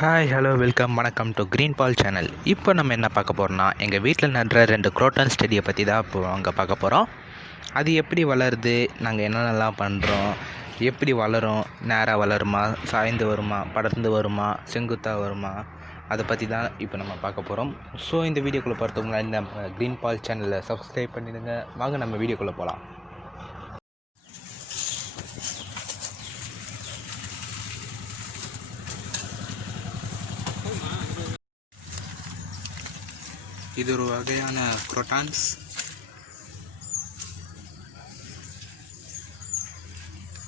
Hi hello welcome வணக்கம் to green ball channel. இப்போ நம்ம என்ன பார்க்க போகிறோம்னா, எங்கள் வீட்டில் நடுற 2 குரோட்டன் செடியை பற்றி தான் இப்போ அங்கே பார்க்க போகிறோம். அது எப்படி வளருது, நாங்கள் என்னென்னலாம் பண்ணுறோம், எப்படி வளரும், நேராக வளருமா, சாய்ந்து வருமா, படர்ந்து வருமா, செங்குத்தாக வருமா, அதை பற்றி தான் இப்போ நம்ம பார்க்க போகிறோம். ஸோ இந்த வீடியோக்குள்ளே போகிறதுக்கு முன்னாடி நம்ம க்ரீன் பால் சேனலை சப்ஸ்கிரைப் பண்ணிடுங்க. வாங்க நம்ம வீடியோக்குள்ளே போகலாம். இது ஒரு வகையான குரோட்டான்ஸ்.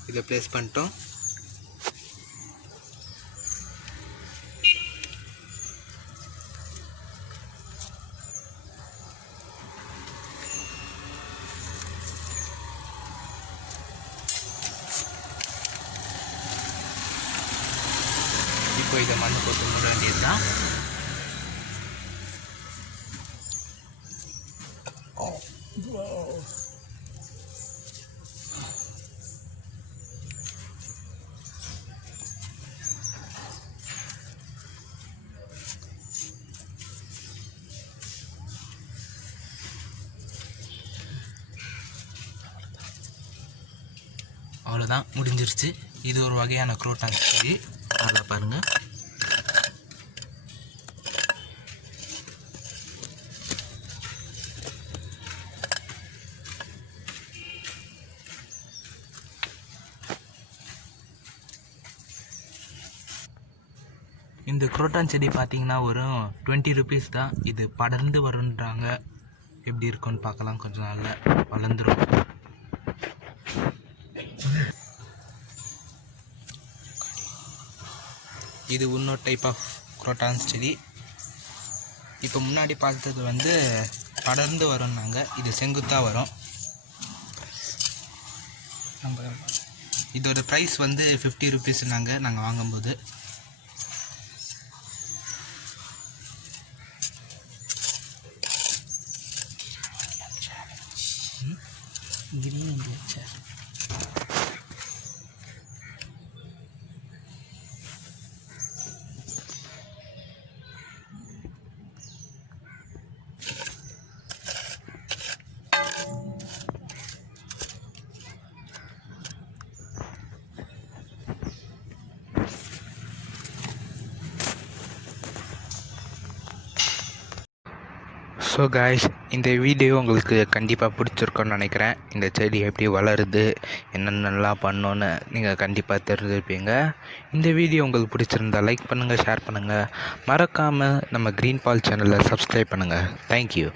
இதை ப்ளேஸ் பண்ணிட்டோம். இப்போ இதை மண்ணு போட்டு மூட வேண்டியது தான். அவ்வளோதான், முடிஞ்சிருச்சு. இது ஒரு வகையான குரோட்டான் செடி. நல்லா பாருங்கள். இந்த குரோட்டான் செடி பார்த்தீங்கன்னா ஒரு 20 ருபீஸ் தான். இது படர்ந்து வருன்றாங்க. எப்படி இருக்குன்னு பார்க்கலாம். கொஞ்சம் நாளில் வளர்ந்துடும். இது இன்னொரு டைப் ஆஃப் குரோட்டான்ஸ் செடி. இப்போ முன்னாடி பார்த்தது படர்ந்து வரும்னாங்க. இது செங்குத்தாக வரும். இதோட ப்ரைஸ் 50 ருபீஸ்னாங்க நாங்கள் வாங்கும்போது. ஸோ காய்ஸ், இந்த வீடியோ உங்களுக்கு கண்டிப்பாக பிடிச்சிருக்கோன்னு நினைக்கிறேன். இந்த செடி எப்படி வளருது, என்னென்னலாம் பண்ணோன்னு நீங்கள் கண்டிப்பாக தெரிஞ்சுருப்பீங்க. இந்த வீடியோ உங்களுக்கு பிடிச்சிருந்தால் லைக் பண்ணுங்கள், ஷேர் பண்ணுங்கள். மறக்காமல் நம்ம க்ரீன் பால் சேனலை சப்ஸ்கிரைப் பண்ணுங்கள். தேங்க்யூ.